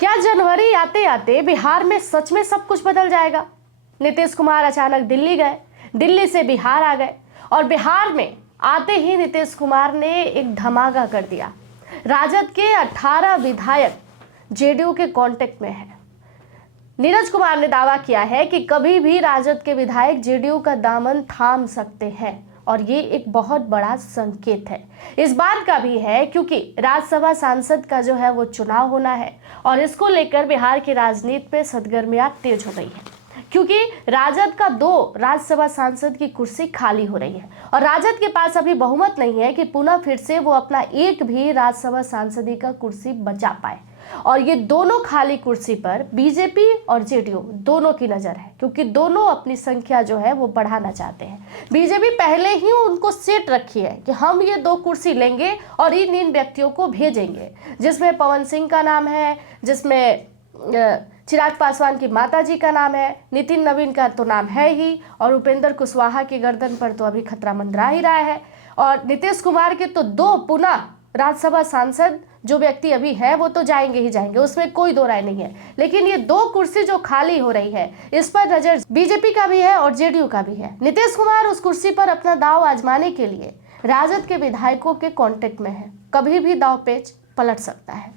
क्या जनवरी आते आते बिहार में सच में सब कुछ बदल जाएगा? नीतीश कुमार अचानक दिल्ली गए, दिल्ली से बिहार आ गए और बिहार में आते ही नीतीश कुमार ने एक धमाका कर दिया। राजद के 18 विधायक जेडीयू के कांटेक्ट में हैं। नीरज कुमार ने दावा किया है कि कभी भी राजद के विधायक जेडीयू का दामन थाम सकते हैं और ये एक बहुत बड़ा संकेत है। इस बात का भी है क्योंकि राज्यसभा सांसद का जो है वो चुनाव होना है और इसको लेकर बिहार की राजनीति पे सरगर्मियां तेज हो गई है क्योंकि राजद का 2 राज्यसभा सांसद की कुर्सी खाली हो रही है और राजद के पास अभी बहुमत नहीं है कि पुनः फिर से वो अपना एक भी राज्यसभा सांसदी का कुर्सी बचा पाए। और ये दोनों खाली कुर्सी पर बीजेपी और जेडीयू दोनों की नजर है क्योंकि दोनों अपनी संख्या जो है वो बढ़ाना चाहते हैं। बीजेपी पहले ही उनको सेट रखी है कि हम ये 2 कुर्सी लेंगे और इन व्यक्तियों को भेजेंगे, जिसमें पवन सिंह का नाम है, जिसमें चिराग पासवान की माताजी का नाम है, नितिन नवीन का तो नाम है ही और उपेंद्र कुशवाहा की गर्दन पर तो अभी खतरा मंडरा ही रहा है। और नीतीश कुमार के तो 2 पुनः राज्यसभा सांसद जो व्यक्ति अभी है वो तो जाएंगे ही जाएंगे, उसमें कोई दो राय नहीं है। लेकिन ये 2 कुर्सी जो खाली हो रही है इस पर नजर बीजेपी का भी है और जेडीयू का भी है। नीतीश कुमार उस कुर्सी पर अपना दाव आजमाने के लिए राजद के विधायकों के कांटेक्ट में है, कभी भी दाव पेच पलट सकता है।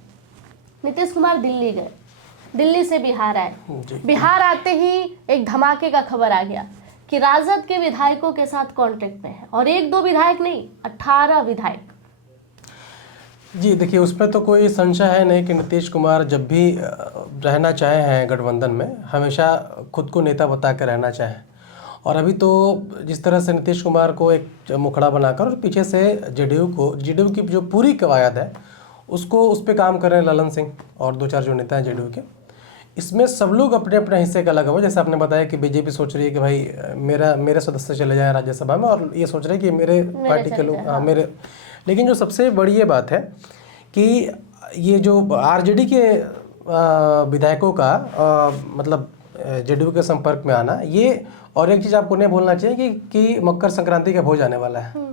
नीतीश कुमार दिल्ली गए, दिल्ली से बिहार आए, बिहार आते ही एक धमाके का खबर आ गया कि राजद के विधायकों के साथ कांटेक्ट में है और 1-2 विधायक नहीं, 18 विधायक। जी देखिए, उस पर तो कोई संशय है नहीं कि नीतीश कुमार जब भी रहना चाहे हैं गठबंधन में, हमेशा खुद को नेता बता कर रहना चाहें। और अभी तो जिस तरह से नीतीश कुमार को एक मुखड़ा बनाकर और पीछे से जेडीयू की जो पूरी कवायद है उसको उस पर काम कर रहे हैं ललन सिंह और 2-4 जो नेता हैं जेडीयू के। इसमें सब लोग अपने अपने हिस्से का लगा हुआ। जैसे आपने बताया कि बीजेपी सोच रही है कि भाई मेरे सदस्य चले जाएं राज्यसभा में, और ये सोच रहे हैं कि मेरे पार्टी के लोग मेरे। लेकिन जो सबसे बड़ी ये बात है कि ये जो आरजेडी के विधायकों का मतलब जेडीयू के संपर्क में आना, ये और एक चीज़ आपको नहीं भूलना चाहिए कि मकर संक्रांति का भोज आने वाला है।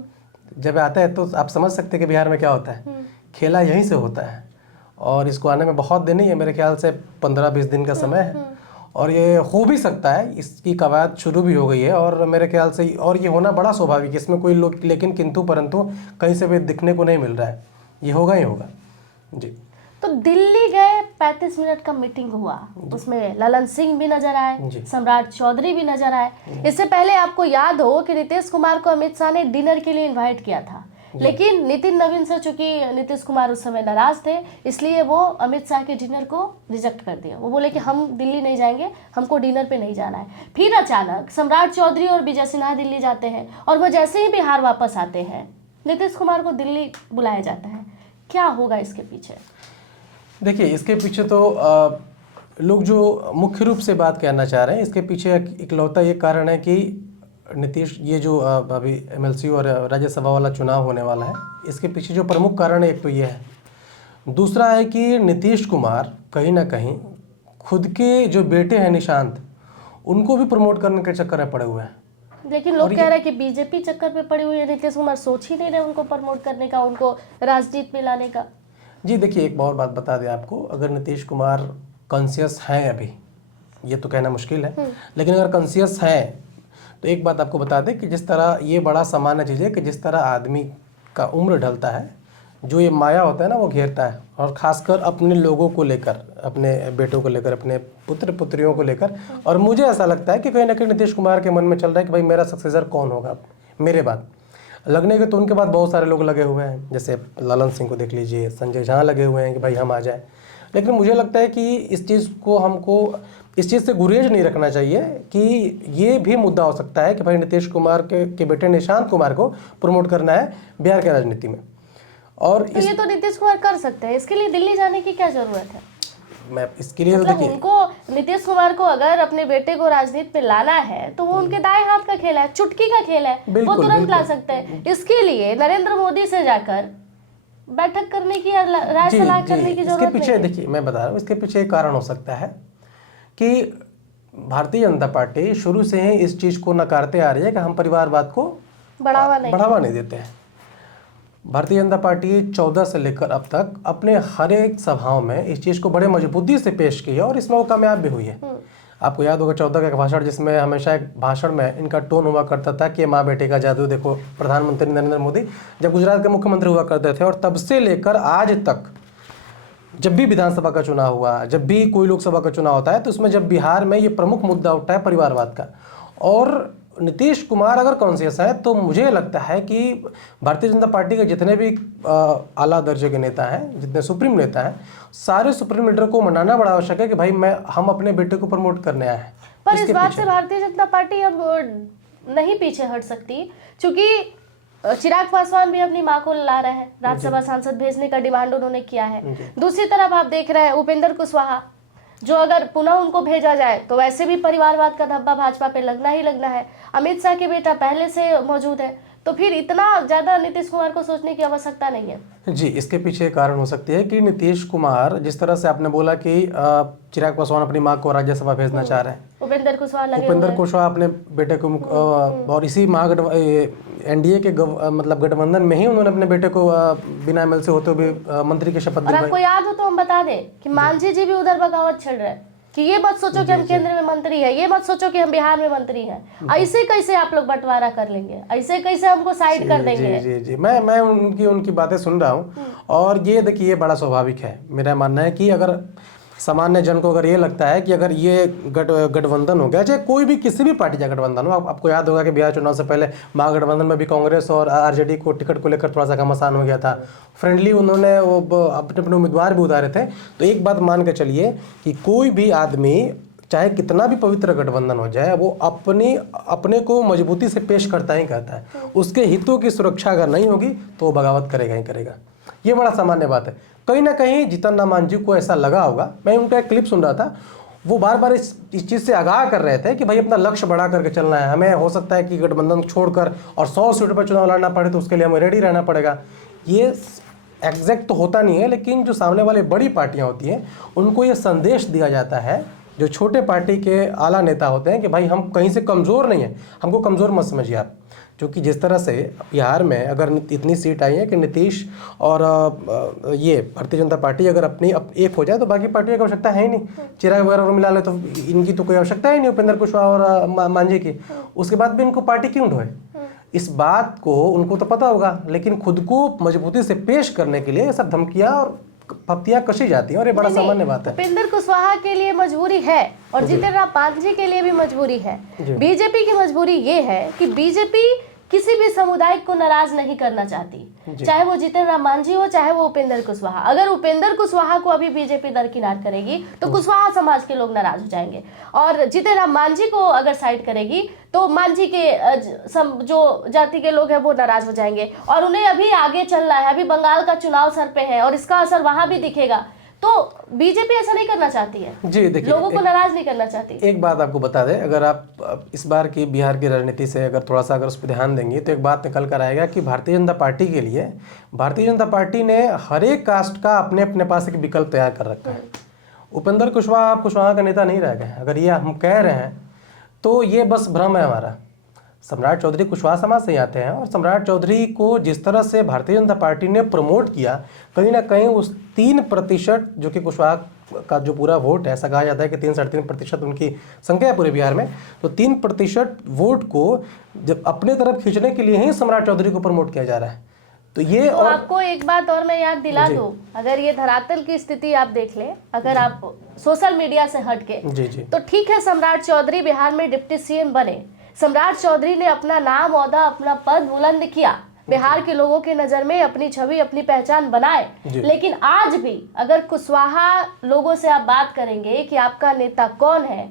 जब आता है तो आप समझ सकते हैं कि बिहार में क्या होता है, खेला यहीं से होता है। और इसको आने में बहुत दिन ही है, मेरे ख्याल से 15-20 दिन का समय है और ये हो भी सकता है। इसकी कवायद शुरू भी हो गई है और मेरे ख्याल से और ये होना बड़ा स्वाभाविक है, इसमें कोई लोग लेकिन किंतु परंतु कहीं से भी दिखने को नहीं मिल रहा है, ये होगा ही होगा जी। तो दिल्ली गए, 35 मिनट का मीटिंग हुआ, उसमें ललन सिंह भी नजर आए, सम्राट चौधरी भी नजर आए। इससे पहले आपको याद हो कि नीतीश कुमार को अमित शाह ने डिनर के लिए इन्वाइट किया था, लेकिन नितिन नवीन से चूंकि नीतीश कुमार उस समय नाराज थे इसलिए वो अमित शाह के डिनर को रिजेक्ट कर दिया। वो बोले कि हम दिल्ली नहीं जाएंगे, हमको डिनर पे नहीं जाना है। फिर अचानक सम्राट चौधरी और विजय सिन्हा दिल्ली जाते हैं और वो जैसे ही बिहार वापस आते हैं नीतीश कुमार को दिल्ली बुलाया जाता है। क्या होगा इसके पीछे? देखिए, इसके पीछे तो लोग जो मुख्य रूप से बात कहना चाह रहे हैं, इसके पीछे इकलौता ये कारण है कि नीतीश, ये जो अभी एमएलसी और राज्यसभा वाला चुनाव होने वाला है, इसके पीछे जो प्रमुख कारण है एक तो ये है। दूसरा है कि नीतीश कुमार कहीं ना कहीं खुद के जो बेटे हैं निशांत, उनको भी प्रमोट करने के चक्कर में पड़े हुए हैं। लेकिन लोग कह रहे हैं कि बीजेपी चक्कर पे पड़ी हुई है, नीतीश कुमार सोच ही नहीं रहे उनको प्रमोट करने का, उनको राजनीति में लाने का। जी देखिए, एक और बात बता दें आपको, अगर नीतीश कुमार कॉन्शियस हैं, अभी ये तो कहना मुश्किल है, लेकिन अगर कॉन्शियस हैं तो एक बात आपको बता दें कि जिस तरह ये बड़ा सामान्य चीज़ है कि जिस तरह आदमी का उम्र ढलता है, जो ये माया होता है ना वो घेरता है, और ख़ासकर अपने लोगों को लेकर, अपने बेटों को लेकर, अपने पुत्र पुत्रियों को लेकर। और मुझे ऐसा लगता है कि कहीं ना कहीं नीतीश कुमार के मन में चल रहा है कि भाई मेरा सक्सेसर कौन होगा मेरे बाद। लगने के तो उनके बाद बहुत सारे लोग लगे हुए हैं, जैसे ललन सिंह को देख लीजिए, संजय झा लगे हुए हैं कि भाई हम आ जाए। लेकिन मुझे लगता है कि इस चीज़ को हमको इस चीज़ से गुरेज नहीं रखना चाहिए कि ये भी मुद्दा हो सकता है कि भाई नीतीश कुमार के बेटे निशांत कुमार को प्रमोट करना है बिहार के राजनीति में। और तो ये तो नीतीश कुमार कर सकते हैं, इसके लिए दिल्ली जाने की क्या जरूरत है? मैं इसके लिए मतलब उनको, नीतीश कुमार को अगर अपने बेटे को राजनीति में लाना है तो वो उनके दाएं हाथ का खेल है, चुटकी का खेल है, वो तुरंत ला सकते हैं। इसके लिए नरेंद्र मोदी से जाकर बैठक करने की, राय सलाह करने की जरूरत नहीं है। देखिए, मैं बता रहा हूँ, इसके पीछे एक कारण हो सकता है कि भारतीय जनता पार्टी शुरू से ही इस चीज़ को नकारते आ रही है कि हम परिवारवाद को बढ़ावा नहीं देते हैं। भारतीय जनता पार्टी 14 से लेकर अब तक अपने हर एक सभाओं में इस चीज़ को बड़े मजबूती से पेश की है और इसमें वो कामयाब भी हुई है। आपको याद होगा 14 का एक भाषण, जिसमें हमेशा एक भाषण में इनका टोन हुआ करता था कि माँ बेटे का जादू देखो। प्रधानमंत्री नरेंद्र मोदी जब गुजरात के मुख्यमंत्री हुआ करते थे और तब से लेकर आज तक जब भी विधानसभा का चुनाव हुआ, जब भी कोई लोकसभा का चुनाव होता है, तो उसमें जब बिहार में ये प्रमुख मुद्दा उठता है परिवारवाद का। और नीतीश कुमार अगर कॉन्शियस है तो मुझे लगता है कि भारतीय जनता पार्टी के जितने भी आला दर्जे के नेता हैं, जितने सुप्रीम नेता हैं, सारे सुप्रीम लीडर को मनाना बड़ा आवश्यक है कि भाई हम अपने बेटे को प्रमोट करने आए हैं। पर इस बात से भारतीय जनता पार्टी अब नहीं पीछे हट सकती, क्योंकि चिराग पासवान भी अपनी मां को ला रहे हैं, राज्यसभा सांसद भेजने का डिमांड उन्होंने किया है। दूसरी तरफ आप देख रहे हैं उपेंद्र कुशवाहा, जो अगर पुनः उनको भेजा जाए तो वैसे भी परिवारवाद का धब्बा भाजपा पे लगना ही लगना है। अमित शाह के बेटा पहले से मौजूद है, तो फिर इतना ज्यादा नीतीश कुमार को सोचने की आवश्यकता नहीं है। जी, इसके पीछे कारण हो सकती है कि नीतीश कुमार, जिस तरह से आपने बोला कि चिराग पासवान अपनी मां को राज्यसभा भेजना चाह रहे हैं, उपेंद्र कुशवाहा अपने बेटे को और इसी एनडीए के मतलब गठबंधन में ही उन्होंने अपने बेटे को बिना एमएल से होते हुए मंत्री की शपथ दिलवाई। आपको याद हो तो हम बता दें कि मांझी जी भी उधर बगावत छेड़ रहे हैं कि ये मत सोचो कि हम केंद्र में मंत्री है, ये मत सोचो कि हम बिहार में मंत्री हैं। ऐसे कैसे आप लोग बंटवारा कर लेंगे, ऐसे कैसे हमको साइड कर देंगे। जी जी जी, मैं उनकी बातें सुन रहा हूँ और ये देखिए, ये बड़ा स्वाभाविक है। मेरा मानना है कि अगर सामान्य जन को अगर ये लगता है कि अगर ये गठबंधन हो गया, चाहे कोई भी किसी भी पार्टी का गठबंधन हो, आपको याद होगा कि बिहार चुनाव से पहले महागठबंधन में भी कांग्रेस और आरजेडी को टिकट को लेकर थोड़ा सा घमासान हो गया था। फ्रेंडली उन्होंने वो अपने अपने उम्मीदवार भी उतारे थे। तो एक बात मान के चलिए कि कोई भी आदमी, चाहे कितना भी पवित्र गठबंधन हो जाए, वो अपने को मजबूती से पेश करता ही करता है। उसके हितों की सुरक्षा अगर नहीं होगी तो वो बगावत करेगा ही करेगा। ये बड़ा सामान्य बात है। कहीं ना कहीं जीतन राम मांझी को ऐसा लगा होगा, मैं उनका एक क्लिप सुन रहा था, वो बार बार इस चीज़ से आगाह कर रहे थे कि भाई अपना लक्ष्य बढ़ा करके चलना है, हमें हो सकता है कि गठबंधन छोड़कर और 100 सीटों पर चुनाव लड़ना पड़े, तो उसके लिए हमें रेडी रहना पड़ेगा। ये एग्जैक्ट तो होता नहीं है, लेकिन जो सामने वाले बड़ी पार्टियां होती हैं उनको ये संदेश दिया जाता है, जो छोटे पार्टी के आला नेता होते हैं, कि भाई हम कहीं से कमज़ोर नहीं हैं, हमको कमज़ोर मत समझिए आप। क्योंकि जिस तरह से बिहार में अगर इतनी सीट आई है कि नीतीश और ये भारतीय जनता पार्टी अगर अपनी एक हो जाए तो बाकी पार्टियों की आवश्यकता है ही नहीं। चिराग वगैरह को मिला ले तो इनकी तो कोई आवश्यकता ही नहीं, उपेंद्र कुशवाहा और मांझी की। उसके बाद भी इनको पार्टी क्यों ढोए, इस बात को उनको तो पता होगा, लेकिन खुद को मजबूती से पेश करने के लिए ये सब धमकियाँ और पत्तियां कशी जाती हैं, और ये बड़ा सामान्य बात है। उपेंद्र कुशवाहा के लिए मजबूरी है और जीतन राम मांझी के लिए भी मजबूरी है। बीजेपी की मजबूरी ये है कि बीजेपी किसी भी समुदाय को नाराज नहीं करना चाहती, चाहे वो जीतन राम मांझी हो, चाहे वो उपेंद्र कुशवाहा। अगर उपेंद्र कुशवाहा को अभी बीजेपी दरकिनार करेगी तो कुशवाहा समाज के लोग नाराज हो जाएंगे, और जीतन राम मांझी को अगर साइड करेगी तो मांझी के जो जाति के लोग हैं वो नाराज हो जाएंगे, और उन्हें अभी आगे चलना है। अभी बंगाल का चुनाव सर पे है और इसका असर वहां भी दिखेगा। तो बीजेपी ऐसा नहीं करना चाहती है जी, देखिए लोगों को नाराज नहीं करना चाहती। एक बात आपको बता दें, अगर आप इस बार की बिहार की राजनीति से अगर थोड़ा सा अगर उस पर ध्यान देंगे तो एक बात निकल कर आएगा कि भारतीय जनता पार्टी के लिए, भारतीय जनता पार्टी ने हर एक कास्ट का अपने अपने पास एक विकल्प तैयार कर रखा है। उपेंद्र कुशवाहा आप कुशवाहा का नेता नहीं रह गए, अगर ये हम कह रहे हैं तो ये बस भ्रम है हमारा। सम्राट चौधरी कुशवाहा समाज से ही आते हैं, और सम्राट चौधरी को जिस तरह से भारतीय जनता पार्टी ने प्रमोट किया, कहीं ना कहीं उस 3% जो कि कुशवाहा का जो पूरा वोट है, ऐसा कहा जाता है कि 3-3.5% उनकी संख्या है पूरे बिहार में, तो 3% वोट को जब अपने तरफ खींचने के लिए ही सम्राट चौधरी को प्रमोट किया जा रहा है। तो ये तो और आपको एक बात और मैं याद दिला दूं, अगर ये धरातल की स्थिति आप देख लें, अगर आप सोशल मीडिया से हटके, तो ठीक है सम्राट चौधरी बिहार में डिप्टी सीएम बने, सम्राट चौधरी ने अपना नाम ओहदा अपना पद बुलंद किया, बिहार के लोगों की नजर में अपनी छवि अपनी पहचान बनाए, लेकिन आज भी अगर कुशवाहा लोगों से आप बात करेंगे कि आपका नेता कौन है,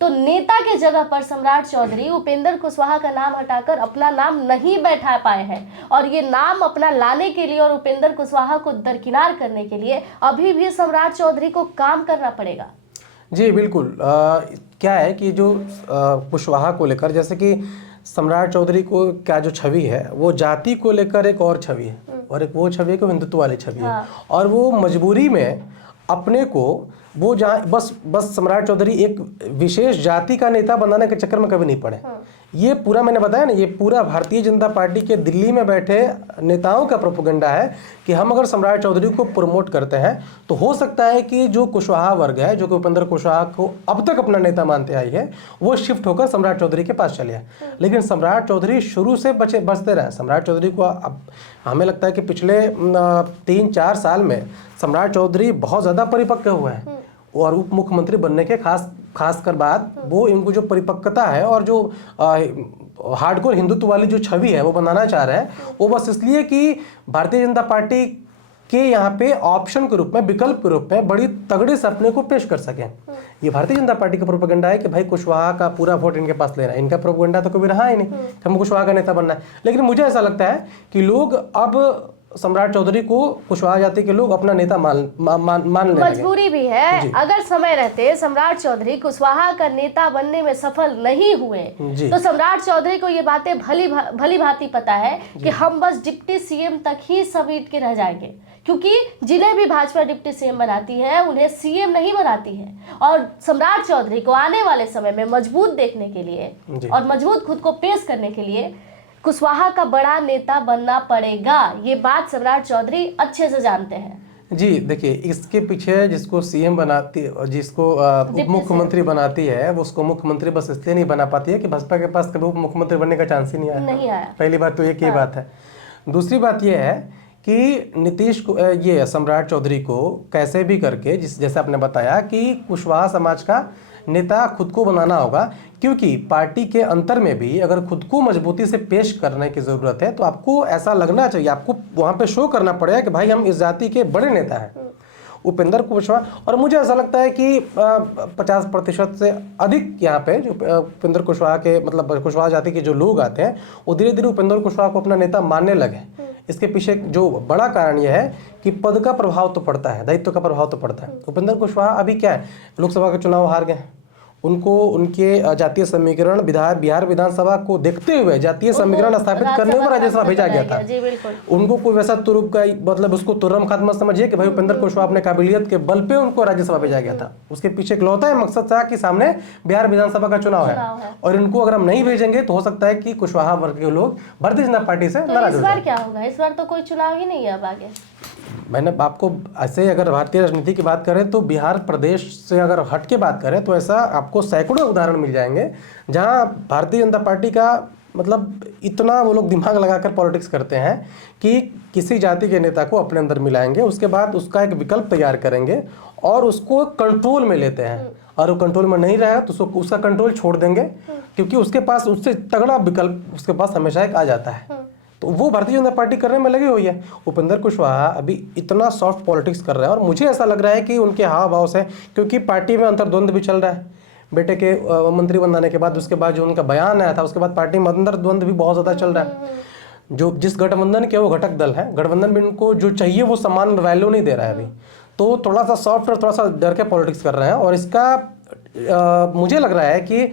तो नेता के जगह पर सम्राट चौधरी उपेंद्र कुशवाहा का नाम हटाकर अपना नाम नहीं बैठा पाए हैं, और ये नाम अपना लाने के लिए और उपेंद्र कुशवाहा को दरकिनार करने के लिए अभी भी सम्राट चौधरी को काम करना पड़ेगा। जी बिल्कुल। क्या है कि जो कुशवाहा को लेकर, जैसे कि सम्राट चौधरी को क्या जो छवि है वो जाति को लेकर एक और छवि है, और एक वो छवि है कि हिंदुत्व वाली छवि है, और वो मजबूरी में अपने को वो जहाँ बस सम्राट चौधरी एक विशेष जाति का नेता बनाने के चक्कर में कभी नहीं पड़े। ये पूरा मैंने बताया ना, ये पूरा भारतीय जनता पार्टी के दिल्ली में बैठे नेताओं का प्रोपेगेंडा है कि हम अगर सम्राट चौधरी को प्रमोट करते हैं तो हो सकता है कि जो कुशवाहा वर्ग है, जो कि उपेंद्र कुशवाहा को अब तक अपना नेता मानते आई है, वो शिफ्ट होकर सम्राट चौधरी के पास चले आए। लेकिन सम्राट चौधरी शुरू से बचते रहे। सम्राट चौधरी को अब हमें लगता है कि पिछले 3-4 साल में सम्राट चौधरी बहुत ज़्यादा परिपक्व हुए हैं, और उप मुख्यमंत्री बनने के खासकर बाद वो इनको जो परिपक्वता है और जो हार्डकोर हिंदुत्व वाली जो छवि है वो बनाना चाह रहे हैं, वो बस इसलिए कि भारतीय जनता पार्टी के यहाँ पे ऑप्शन के रूप में, विकल्प के रूप में बड़ी तगड़े सपने को पेश कर सकें। ये भारतीय जनता पार्टी का प्रोपेगेंडा है कि भाई कुशवाहा का पूरा वोट इनके पास लेना है। इनका प्रोपेगेंडा तो कभी रहा ही नहीं कि हमको कुशवाहा का नेता बनना है। लेकिन मुझे ऐसा लगता है कि लोग अब सम्राट चौधरी को, कुशवाहा जाति के लोग अपना नेता मान लेंगे। मजबूरी भी है। अगर समय रहते सम्राट चौधरी कुशवाहा का नेता बनने में सफल नहीं हुए तो सम्राट चौधरी को ये बातें भली भांति पता है कि हम बस डिप्टी सीएम तक ही समेट के रह जाएंगे, क्योंकि जिन्हें भी भाजपा डिप्टी सीएम बनाती है उन्हें सीएम नहीं बनाती है। और सम्राट चौधरी को आने वाले समय में मजबूत देखने के लिए और मजबूत खुद को पेश करने के लिए कुशवाहा का बड़ा नेता बनना पड़ेगा। ये बात सम्राट चौधरी अच्छे से जानते हैं। जी देखिए, इसके पीछे जिसको सीएम बनाती, जिसको उप मुख्यमंत्री बनाती है, वो उसको मुख्यमंत्री बस इसलिए नहीं बना पाती है कि भाजपा के पास कभी उप मुख्यमंत्री बनने का चांस ही नहीं आया। पहली बात तो एक ही बात है। दूसरी बात ये है कि नीतीश को, ये सम्राट चौधरी को कैसे भी करके, जैसे आपने बताया कि कुशवाहा समाज का नेता खुद को बनाना होगा, क्योंकि पार्टी के अंतर में भी अगर खुद को मजबूती से पेश करने की ज़रूरत है तो आपको ऐसा लगना चाहिए, आपको वहाँ पे शो करना पड़ेगा कि भाई हम इस जाति के बड़े नेता हैं। उपेंद्र कुशवाहा, और मुझे ऐसा लगता है कि 50% से अधिक यहाँ पे जो उपेंद्र कुशवाहा के, मतलब कुशवाहा जाति के जो लोग आते हैं, वो धीरे धीरे उपेंद्र कुशवाहा को अपना नेता मानने लगे। इसके पीछे जो बड़ा कारण यह है कि पद का प्रभाव तो पड़ता है, दायित्व का प्रभाव तो पड़ता है। उपेंद्र कुशवाहा अभी क्या है, लोकसभा के चुनाव हार गए, उनको उनके जातीय समीकरण बिहार विधानसभा को देखते हुए जातीय समीकरण स्थापित करने को राज्यसभा भेजा गया था। उनको कोई वैसा तुरुप का, मतलब उसको तुर्रम खात्मा समझिए कि भाई उपेंद्र कुशवाहा अपने काबिलियत के बल पे उनको राज्यसभा भेजा गया था। उसके पीछे इकलौता है मकसद था कि सामने बिहार विधानसभा का चुनाव है, और इनको अगर हम नहीं भेजेंगे तो हो सकता है कि कुशवाहा वर्ग के लोग भारतीय जनता पार्टी से नाराज हो जाए। इस बार क्या होगा? इस बार तो कोई चुनाव ही नहीं है अब आगे। मैंने आपको ऐसे, अगर भारतीय राजनीति की बात करें तो बिहार प्रदेश से अगर हट के बात करें तो ऐसा आपको सैकड़ों उदाहरण मिल जाएंगे जहां भारतीय जनता पार्टी का, मतलब इतना वो लोग दिमाग लगाकर पॉलिटिक्स करते हैं कि किसी जाति के नेता को अपने अंदर मिलाएंगे, उसके बाद उसका एक विकल्प तैयार करेंगे और उसको कंट्रोल में लेते हैं, और वो कंट्रोल में नहीं रहा तो उसका कंट्रोल छोड़ देंगे, क्योंकि उसके पास उससे तगड़ा विकल्प उसके पास हमेशा एक आ जाता है। तो वो भारतीय जनता पार्टी करने में लगी हुई है। उपेंद्र कुशवाहा अभी इतना सॉफ्ट पॉलिटिक्स कर रहा है, और मुझे ऐसा लग रहा है कि उनके हाव भाव से, क्योंकि पार्टी में अंतर्द्वंद भी चल रहा है बेटे के मंत्री बनाने के बाद, उसके बाद जो उनका बयान आया था उसके बाद पार्टी में अंतर्द्वंद भी बहुत ज़्यादा चल रहा है। जो जिस गठबंधन के वो घटक दल है, गठबंधन में उनको जो चाहिए वो समान वैल्यू नहीं दे रहा है अभी, तो थोड़ा सा सॉफ्ट और थोड़ा सा डर के पॉलिटिक्स कर रहे हैं। और इसका मुझे लग रहा है कि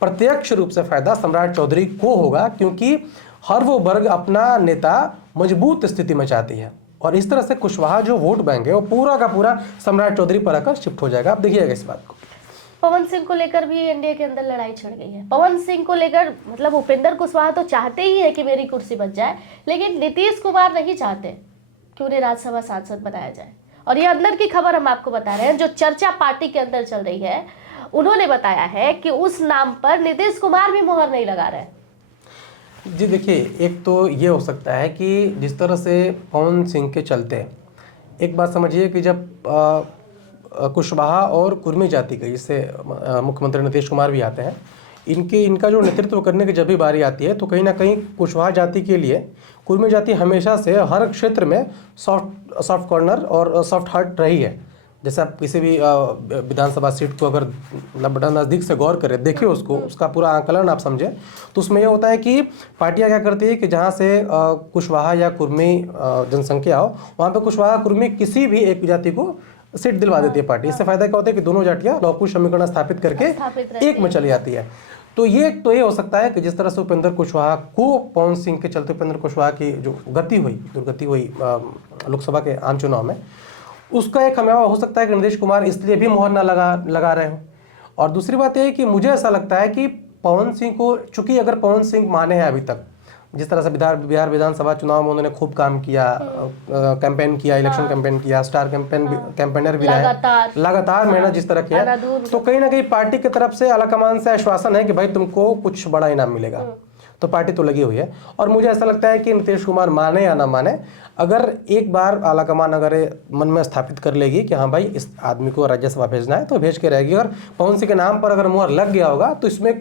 प्रत्यक्ष रूप से फायदा सम्राट चौधरी को होगा, क्योंकि हर वो वर्ग अपना नेता मजबूत स्थिति में चाहती है, और इस तरह से कुशवाहा जो वोट बैंक है वो पूरा का पूरा सम्राट चौधरी पर आकर शिफ्ट हो जाएगा। आप देखिएगा इस बात को। पवन सिंह को लेकर भी एनडीए के अंदर लड़ाई छिड़ गई है। पवन सिंह को लेकर, मतलब उपेंद्र कुशवाहा तो चाहते ही है कि मेरी कुर्सी बच जाए, लेकिन नीतीश कुमार नहीं चाहते कि उन्हें राज्यसभा सांसद बनाया जाए। और ये अंदर की खबर हम आपको बता रहे हैं, जो चर्चा पार्टी के अंदर चल रही है, उन्होंने बताया है कि उस नाम पर नीतीश कुमार भी मुहर नहीं लगा रहे। जी देखिए, एक तो ये हो सकता है कि जिस तरह से पवन सिंह के चलते, एक बात समझिए कि जब कुशवाहा और कुर्मी जाति के, जिससे मुख्यमंत्री नीतीश कुमार भी आते हैं, इनका जो नेतृत्व करने की जब भी बारी आती है तो कहीं ना कहीं कुशवाहा जाति के लिए कुर्मी जाति हमेशा से हर क्षेत्र में सॉफ्ट कॉर्नर और सॉफ्ट हार्ट रही है। जैसे आप किसी भी विधानसभा सीट को अगर बड़ा नज़दीक से गौर करें, देखिए उसको, उसका पूरा आंकलन आप समझें, तो उसमें यह होता है कि पार्टियां क्या करती है कि जहां से कुशवाहा या कुर्मी जनसंख्या हो, वहां पे कुशवाहा कुर्मी किसी भी एक जाति को सीट दिलवा देती है पार्टी। इससे फायदा क्या होता है कि दोनों जातियां लौकुश समीकरण स्थापित करके एक में चली जाती है। तो ये हो सकता है कि जिस तरह से उपेंद्र कुशवाहा को पवन सिंह के चलते उपेंद्र कुशवाहा की जो दुर्गति हुई लोकसभा के आम चुनाव में, उसका एक खामियाजा हो सकता है कि नीतीश कुमार इसलिए भी मुहर ना लगा रहे हो। और दूसरी बात यह है कि मुझे ऐसा लगता है कि पवन सिंह को, चूंकि अगर पवन सिंह माने हैं अभी तक, जिस तरह से बिहार विधानसभा चुनाव में उन्होंने खूब काम किया, कैंपेन किया, इलेक्शन कैंपेन किया, स्टार कैंपेनर भी रहे, लगातार मेहनत जिस तरह किया, तो कहीं ना कहीं पार्टी की तरफ से आलाकमान से आश्वासन है कि भाई तुमको कुछ बड़ा इनाम मिलेगा, तो पार्टी तो लगी हुई है। और मुझे ऐसा लगता है कि नीतीश कुमार माने या ना माने, अगर एक बार आलाकमान अगर मन में स्थापित कर लेगी कि हाँ भाई इस आदमी को राज्यसभा भेजना है तो भेज के रहेगी। अगर पवन सिंह के नाम पर अगर मुहर लग गया होगा तो इसमें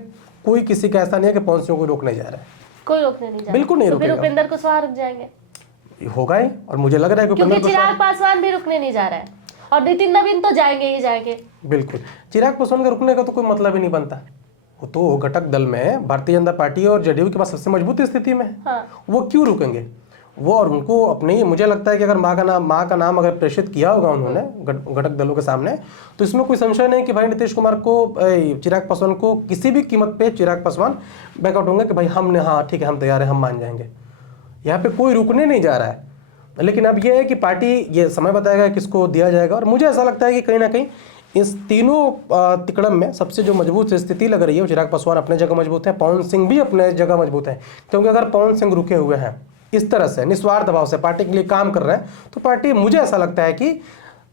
कोई किसी का ऐसा नहीं है कि पवन सिंह को रोकने जा रहा है, कोई रोकने नहीं जा रहा, बिल्कुल नहीं तो फिर रोकेगा, उपेंद्र कुशवाहा रुक जाएंगे, होगा ही। और मुझे लग रहा है कि क्योंकि उपेंद्र चिराग पासवान भी रुकने नहीं जा रहा है और नितिन नवीन तो जाएंगे ही जाएंगे। बिल्कुल, चिराग पासवान के रुकने का तो कोई मतलब ही नहीं बनता। वो तो घटक दल में भारतीय जनता पार्टी और जेडीयू के पास सबसे मजबूत स्थिति में है। हाँ। वो क्यों रुकेंगे? वो और उनको अपने, मुझे लगता है कि अगर माँ का नाम अगर प्रेषित किया होगा उन्होंने घटक दलों के सामने, तो इसमें कोई संशय नहीं कि भाई नीतीश कुमार को, चिराग पासवान को किसी भी कीमत पे चिराग पासवान बैकआउट होंगे कि भाई हमने, हाँ ठीक है हम तैयार है, हम मान जाएंगे। यहाँ पे कोई रुकने नहीं जा रहा है। लेकिन अब ये है कि पार्टी ये समय बताएगा किसको दिया जाएगा। और मुझे ऐसा लगता है कि कहीं ना कहीं इस तीनों तिकड़म में सबसे जो मजबूत स्थिति लग रही है वो चिराग पासवान अपने जगह मजबूत है, पवन सिंह भी अपने जगह मजबूत है। क्योंकि अगर पवन सिंह रुके हुए हैं इस तरह से निस्वार्थ भाव से पार्टी के लिए काम कर रहे हैं, तो पार्टी, मुझे ऐसा लगता है कि,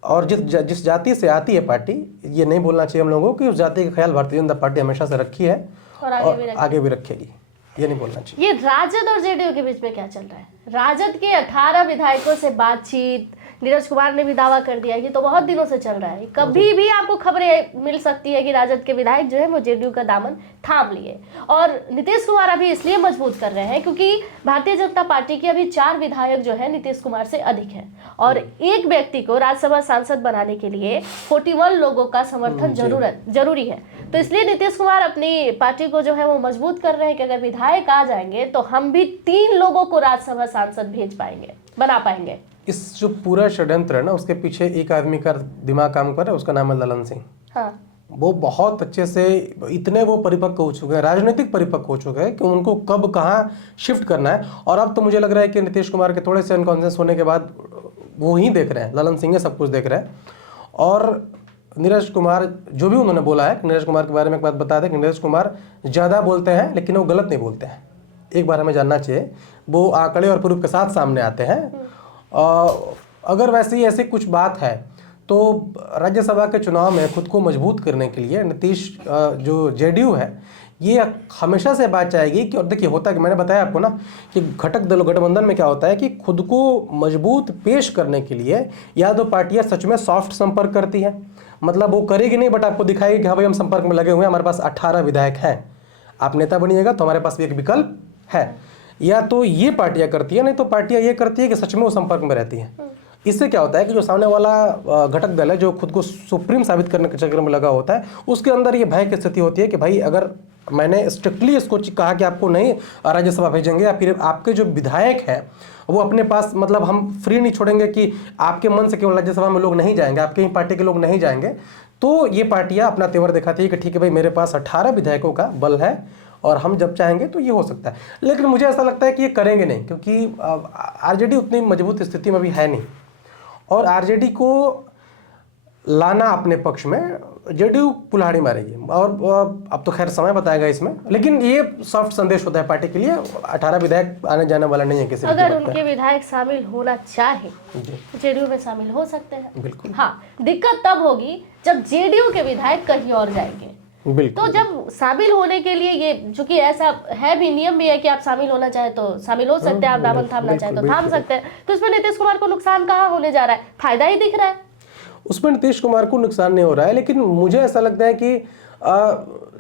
और जिस जाति से आती है पार्टी, ये नहीं बोलना चाहिए हम लोगों को कि उस जाति का ख्याल भारतीय जनता पार्टी हमेशा से रखी है और आगे भी रखेगी, ये नहीं बोलना चाहिए। ये राजद और जेडीयू के बीच में क्या चल रहा है? राजद के 18 विधायकों से बातचीत, नीरज कुमार ने भी दावा कर दिया, ये तो बहुत दिनों से चल रहा है। कभी भी आपको खबरें मिल सकती है कि राजद के विधायक जो है वो जेडीयू का दामन थाम लिए। और नीतीश कुमार अभी इसलिए मजबूत कर रहे हैं क्योंकि भारतीय जनता पार्टी के अभी 4 विधायक जो है नीतीश कुमार से अधिक है, और एक व्यक्ति को राज्यसभा सांसद बनाने के लिए 41 लोगों का समर्थन जरूरी है। तो इसलिए नीतीश कुमार अपनी पार्टी को जो है वो मजबूत कर रहे हैं कि अगर विधायक आ जाएंगे तो हम भी 3 लोगों को राज्यसभा सांसद भेज पाएंगे, बना पाएंगे। इस जो पूरा षड्यंत्र है ना, उसके पीछे एक आदमी का दिमाग काम कर रहा है, उसका नाम है ललन सिंह। हाँ। वो बहुत अच्छे से, इतने वो परिपक्व हो चुके हैं, राजनीतिक परिपक्व हो चुके हैं कि उनको कब कहाँ शिफ्ट करना है। और अब तो मुझे लग रहा है कि नीतीश कुमार के थोड़े से अनकॉन्शियस होने के बाद वो ही देख रहे हैं, ललन सिंह सब कुछ देख रहे हैं। और नीरज कुमार जो भी उन्होंने बोला है, नीरज कुमार के बारे में एक बात बता दें कि नीरज कुमार ज़्यादा बोलते हैं लेकिन वो गलत नहीं बोलते हैं। एक बार हमें जानना चाहिए, वो आंकड़े और प्रूफ के साथ सामने आते हैं। अगर वैसे ही ऐसी कुछ बात है तो राज्यसभा के चुनाव में खुद को मजबूत करने के लिए नीतीश, जो जेडीयू है, ये हमेशा से बात चाहेगी कि, और देखिए होता है कि मैंने बताया आपको ना कि घटक दलों गठबंधन में क्या होता है कि खुद को मजबूत पेश करने के लिए या तो पार्टियां सच में सॉफ्ट संपर्क करती हैं, मतलब वो करेगी नहीं बट आपको दिखाएगी कि हाँ भाई हम संपर्क में लगे हुए हैं, हमारे पास 18 विधायक हैं, आप नेता बनिएगा तो हमारे पास भी एक विकल्प है। या तो ये पार्टियां करती है, नहीं तो पार्टियां ये करती है कि सच में वो संपर्क में रहती हैं। इससे क्या होता है कि जो सामने वाला घटक दल है, जो खुद को सुप्रीम साबित करने के चक्कर में लगा होता है, उसके अंदर ये भय की स्थिति होती है कि भाई अगर मैंने स्ट्रिक्टली इसको कहा कि आपको नहीं राज्यसभा भेजेंगे, या फिर आपके जो विधायक हैं वो अपने पास, मतलब हम फ्री नहीं छोड़ेंगे कि आपके मन से केवल राज्यसभा में लोग नहीं जाएंगे, आपके ही पार्टी के लोग नहीं जाएंगे, तो ये पार्टियां अपना तेवर दिखाती है कि ठीक है भाई मेरे पास 18 विधायकों का बल है और हम जब चाहेंगे तो ये हो सकता है। लेकिन मुझे ऐसा लगता है कि ये करेंगे नहीं, क्योंकि आरजेडी उतनी मजबूत स्थिति में भी है नहीं, और आरजेडी को लाना अपने पक्ष में जेडीयू कुल्हाड़ी मारेगी। और अब तो खैर समय बताएगा इसमें, लेकिन ये सॉफ्ट संदेश होता है पार्टी के लिए, 18 विधायक आने जाने वाला नहीं है किसी। अगर उनके विधायक शामिल होना चाहे जेडीयू में शामिल हो सकते हैं, बिल्कुल। हाँ, दिक्कत तब होगी जब जेडीयू के विधायक कहीं और जाएंगे। तो जब शामिल होने के लिए, ये चूंकि ऐसा है भी, नियम भी है कि आप शामिल होना चाहे तो शामिल हो सकते हैं, आप दामन थामना चाहे तो थाम सकते हैं। तो इसमें नीतीश कुमार को नुकसान कहाँ होने जा रहा है? फायदा ही दिख रहा है। उसमें नीतीश कुमार को नुकसान नहीं हो रहा है, लेकिन मुझे ऐसा लगता है कि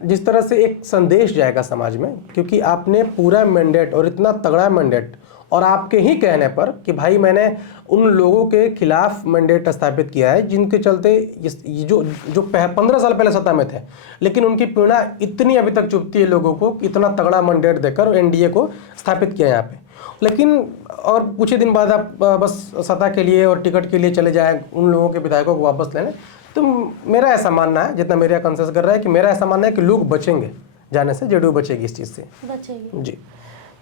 जिस तरह से एक संदेश जाएगा समाज में, क्योंकि आपने पूरा मैंडेट और इतना तगड़ा मैंडेट, और आपके ही कहने पर कि भाई मैंने उन लोगों के खिलाफ मैंडेट स्थापित किया है जिनके चलते जो 15 साल पहले सत्ता में थे, लेकिन उनकी पीड़ा इतनी अभी तक चुभती है लोगों को, इतना तगड़ा मैंडेट देकर एनडीए को स्थापित किया यहाँ पे। लेकिन और कुछ ही दिन बाद आप बस सत्ता के लिए और टिकट के लिए चले जाएं उन लोगों के विधायकों को वापस लेने। तो मेरा ऐसा मानना है, जितना मेरा कंसेस कर रहा है, कि मेरा ऐसा मानना है कि लोग बचेंगे जाने से, जेडीयू बचेगी इस चीज़ से, बचेगी। जी।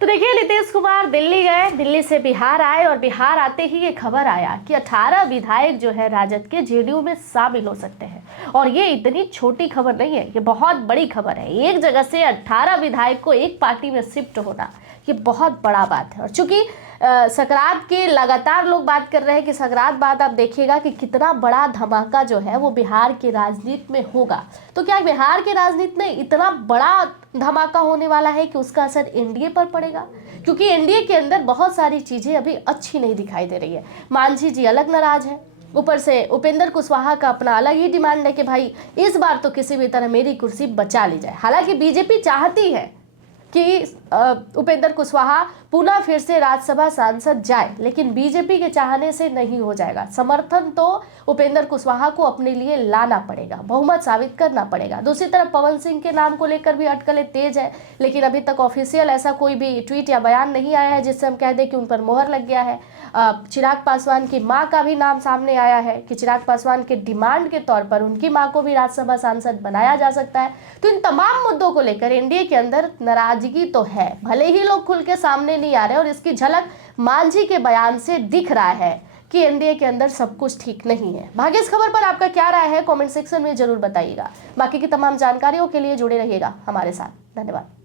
तो देखिए, नीतीश कुमार दिल्ली गए, दिल्ली से बिहार आए और बिहार आते ही ये खबर आया कि 18 विधायक जो है राजद के जेडीयू में शामिल हो सकते हैं। और ये इतनी छोटी खबर नहीं है, ये बहुत बड़ी खबर है। एक जगह से 18 विधायक को एक पार्टी में शिफ्ट होना, ये बहुत बड़ा बात है। और चूंकि सकरात के लगातार लोग बात कर रहे हैं कि सकरात बाद आप देखिएगा कि कितना बड़ा धमाका जो है वो बिहार की राजनीति में होगा। तो क्या बिहार की राजनीति में इतना बड़ा धमाका होने वाला है कि उसका असर एनडीए पर पड़ेगा? क्योंकि एनडीए के अंदर बहुत सारी चीजें अभी अच्छी नहीं दिखाई दे रही है। मांझी जी अलग नाराज है, ऊपर से उपेंद्र कुशवाहा का अपना अलग ही डिमांड है कि भाई इस बार तो किसी भी तरह मेरी कुर्सी बचा ली जाए। हालांकि बीजेपी चाहती है कि उपेंद्र कुशवाहा पुनः फिर से राज्यसभा सांसद जाए, लेकिन बीजेपी के चाहने से नहीं हो जाएगा। समर्थन तो उपेंद्र कुशवाहा को अपने लिए लाना पड़ेगा, बहुमत साबित करना पड़ेगा। दूसरी तरफ पवन सिंह के नाम को लेकर भी अटकलें तेज है, लेकिन अभी तक ऑफिशियल ऐसा कोई भी ट्वीट या बयान नहीं आया है जिससे हम कह दें कि उन पर मोहर लग गया है। चिराग पासवान की मां का भी नाम सामने आया है कि चिराग पासवान के डिमांड के तौर पर उनकी मां को भी राज्यसभा सांसद बनाया जा सकता है। तो इन तमाम मुद्दों को लेकर एनडीए के अंदर नाराजगी तो है, भले ही लोग खुल के सामने नहीं आ रहे, और इसकी झलक मांझी के बयान से दिख रहा है कि एनडीए के अंदर सब कुछ ठीक नहीं है। भाग्य इस खबर पर आपका क्या राय है, कमेंट सेक्शन में जरूर बताइएगा। बाकी की तमाम जानकारियों के लिए जुड़े रहिएगा हमारे साथ। धन्यवाद।